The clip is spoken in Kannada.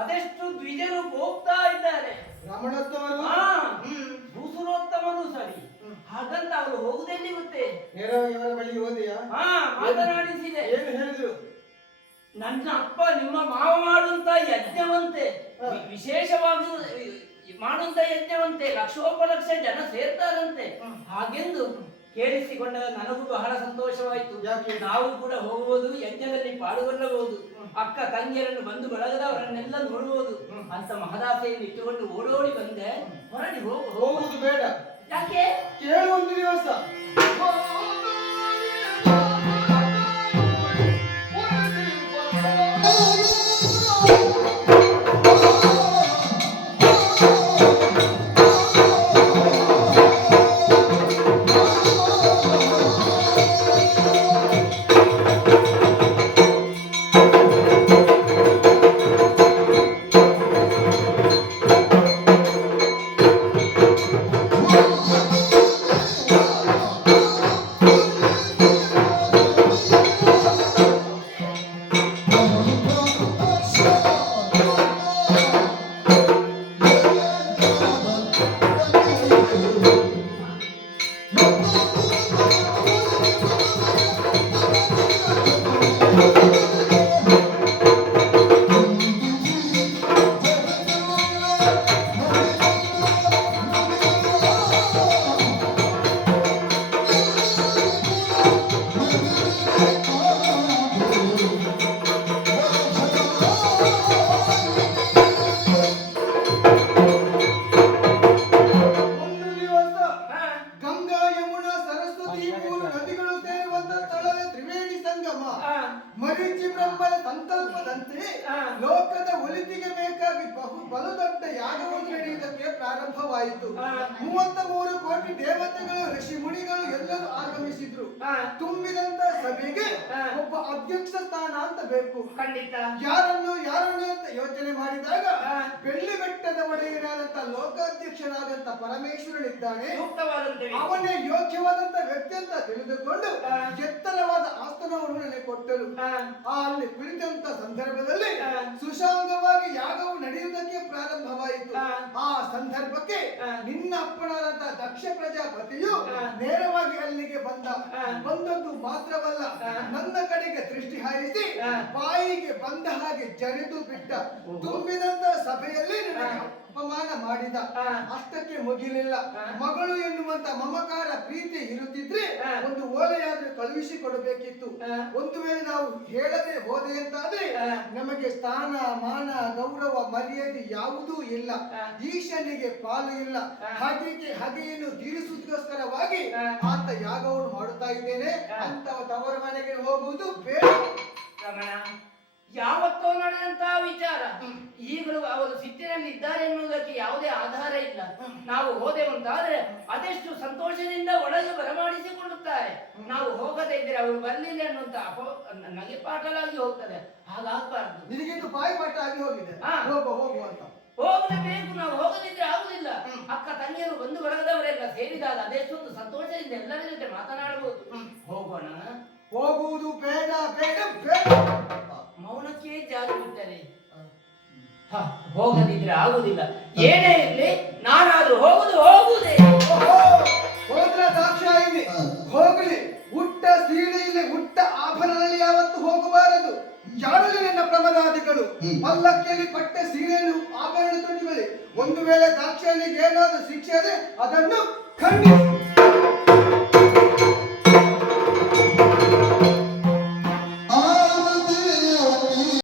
ಅದೆಷ್ಟು ದ್ವಿಜರು ಹೋಗ್ತಾ ಇದ್ದಾರೆ. ರಮಣೋತ್ತಮರು ಭೂಸುರೋತ್ತಮನು ಸರಿ. ಹಾಗಂತ ಅವರು ಹೋಗುದೆಲ್ಲಿ ಗೊತ್ತೇ? ಇವರ ಬಳಿ ಹೋದೆಯಾ? ಮಾತನಾಡಿಸಿದೆ. ಏನು ಹೇಳಿದ್ರು? ನನ್ನ ಅಪ್ಪ ನಿಮ್ಮ ಮಾವ ಮಾಡುವಂತ ಯಜ್ಞವಂತೆ, ವಿಶೇಷವಾಗಿ ಮಾಡುವಂತ ಯಜ್ಞವಂತೆ, ಲಕ್ಷೋಪಲಕ್ಷ ಜನ ಸೇರ್ತಾರಂತೆ. ಹಾಗೆಂದು ಕೇಳಿಸಿಕೊಂಡ ನನಗೂ ಬಹಳ ಸಂತೋಷವಾಯಿತು. ನಾವು ಕೂಡ ಹೋಗಬಹುದು, ಯಜ್ಞದಲ್ಲಿ ಪಾಲ್ಗೊಳ್ಳಬಹುದು, ಅಕ್ಕ ತಂಗಿಯರನ್ನು ಬಂದು ಬಳಗದವರನ್ನೆಲ್ಲ ನೋಡಬಹುದು ಅಂತ ಮಹದಾಸೆಯನ್ನು ಇಟ್ಟುಕೊಂಡು ಓಡೋಡಿ ಬಂದೆ. ಹೊರಡಿ ಹೋಗುವುದು ಬೇಡ. ಯಾಕೆ? ಕೇಳು ಒಂದು ದಿವಸ. ಲೋಕದ ಒಳಿತಿಗೆ ಬೇಕಾಗಿ ಬಲು ದೊಡ್ಡ ಯಾಗವನ್ನು ನಡೆಯುವುದಕ್ಕೆ ಪ್ರಾರಂಭವಾಯಿತು. 33 ಕೋಟಿ ದೇವತೆಗಳು, ಋಷಿ ಮುನಿಗಳು ಎಲ್ಲರೂ ಆಗಮಿಸಿದ್ರು. ತುಂಬಿದಂತ ಸಭೆಗೆ ಒಬ್ಬ ಅಧ್ಯಕ್ಷ ಸ್ಥಾನ ಅಂತ ಬೇಕು. ಖಂಡಿತ. ಯಾರನ್ನು ಅಂತ ಯೋಚನೆ ಮಾಡಿದಾಗ ಬೆಳ್ಳಿ ಬೆಟ್ಟದ ಒಡೆಯನಾದಂತ ಲೋಕಾಧ್ಯಕ್ಷನಾದಂತ ಪರಮೇಶ್ವರನಿದ್ದಾನೆ. ಅವನೇ ಯೋಗ್ಯವಾದಂತ ವ್ಯಕ್ತಿ ಅಂತ ತಿಳಿದುಕೊಂಡು ಎತ್ತರವಾದ ಆಸನವನ್ನು ನನಗೆ ಕೊಟ್ಟರು. ಅಲ್ಲಿ ಕುಳಿತಂತ ಸಂದರ್ಭದಲ್ಲಿ ಸುಶಾಂಗವಾಗಿ ಯಾಗವು ನಡೆಯುವುದಕ್ಕೆ ಪ್ರಾರಂಭವಾಯಿತು. ಆ ಸಂದರ್ಭಕ್ಕೆ ನಿನ್ನ ಅಪ್ಪನಾದಂತಹ ದಕ್ಷ ಪ್ರಜಾಪತಿಯು ನೇರವಾಗಿ ಅಲ್ಲಿಗೆ ಬಂದದ್ದು ಮಾತ್ರವಲ್ಲ, ನನ್ನ ಕಡೆಗೆ ದೃಷ್ಟಿ ಹಾರಿಸಿ ಬಾಯಿಗೆ ಬಂದ ಹಾಗೆ ಜರಿದು ಬಿಟ್ಟ. ತುಂಬಿದಂತ ಸಭೆಯಲ್ಲಿ ಅಪಮಾನ ಮಾಡಿದ. ಅಷ್ಟಕ್ಕೆ ಮುಗಿಲಿಲ್ಲ. ಮಗಳು ಎನ್ನುವಂತ ಮಮಕಾರ ಪ್ರೀತಿ ಇರುತ್ತಿದ್ರೆ ಒಂದು ಓಲೆಯಾದ್ರೂ ಕಳುಹಿಸಿ ಕೊಡಬೇಕಿತ್ತು. ಒಂದು ವೇಳೆ ನಾವು ಹೇಳದೆ ಹೋದೆ ಅಂತಾದ್ರೆ ನಮಗೆ ಸ್ಥಾನ, ಮಾನ, ಗೌರವ, ಮರ್ಯಾದೆ ಯಾವುದೂ ಇಲ್ಲ. ಈಶನಿಗೆ ಪಾಲು ಇಲ್ಲ. ಹಾಗೆಯನ್ನು ತೀರಿಸುವುದಕ್ಕೋಸ್ಕರವಾಗಿ ಆತ ಯಾಗವನ್ನು ಮಾಡುತ್ತಾ ಇದ್ದೇನೆ ಅಂತ ತವರ ಮನೆಗೆ ಹೋಗುವುದು ಬೇಡ. ರಮಣ, ಯಾವತ್ತೋ ನಡೆದಂತಹ ವಿಚಾರ ಈಗಲೂ ಅವರು ಸಿಟ್ಟಿನಲ್ಲಿ ಇದ್ದಾರೆ ಎನ್ನುವುದಕ್ಕೆ ಯಾವುದೇ ಆಧಾರ ಇಲ್ಲ. ನಾವು ಹೋದೆವಂತಾದ್ರೆ ಅದೆಷ್ಟು ಸಂತೋಷದಿಂದ ಒಳಗೆ ಬರಮಾಡಿಸಿಕೊಳ್ಳುತ್ತಾರೆ. ನಾವು ಹೋಗದೇ ಇದ್ರೆ ಅವರು ಬರ್ಲಿಲ್ಲ ಅನ್ನುವಂತ ನಗೆ ಪಾಠಲಾಗಿ ಹೋಗ್ತದೆ. ಹಾಗಾಗಬಾರ್ದು. ನಿನಗಿಂದು ಬಾಯಿ ಪಾಠ ಆಗಿ ಹೋಗಿದೆ. ಹೋಗುವಂತ ಹೋಗಲೇಬೇಕು. ನಾವು ಹೋಗದಿದ್ರೆ ಆಗುದಿಲ್ಲ. ಅಕ್ಕ ತಂಗಿಯರು ಬಂಧು ಬಳಗದವರೆಲ್ಲ ಸೇರಿದಾಗ ಅದೆಷ್ಟೊಂದು ಸಂತೋಷದಿಂದ ಎಲ್ಲರ ಜೊತೆ ಮಾತನಾಡಬಹುದು. ಹೋಗೋಣ. ಹೋಗುವುದು ಬೇಡ ಬೇಡ ಬೇಡ. ಮೌನಕ್ಕೆ ಜಾರಿ ಬಿಟ್ಟರೆ ಹೋಗದಿದ್ರೆ ಆಗುದಿಲ್ಲ. ಏನೇ ಇರ್ಲಿ, ನಾನಾದ್ರೂ ಹೋಗುವುದೇ. ಹೋದ್ರ ದಾಕ್ಷಾಯಿನಿ ಹೋಗಲಿ. ಹುಟ್ಟ ಸೀರೆಯಲ್ಲಿ ಹುಟ್ಟ ಆಭರಣದಲ್ಲಿ ಯಾವತ್ತು ಹೋಗಬಾರದು. ಯಾರಲ್ಲಿ ನನ್ನ ಪ್ರಮದಾದಿಗಳು ಪಲ್ಲಕ್ಕಿಯಲ್ಲಿ ಪಟ್ಟ ಸೀರೆಯನ್ನು ಆಭರಣ ತೊಟ್ಟಿಕೊಳ್ಳಿ. ಒಂದು ವೇಳೆ ದಾಕ್ಷಾಯಿನಿಗೆ ಏನಾದರೂ ಶಿಕ್ಷೆ ಅದನ್ನು ಖಂಡಿಸಿ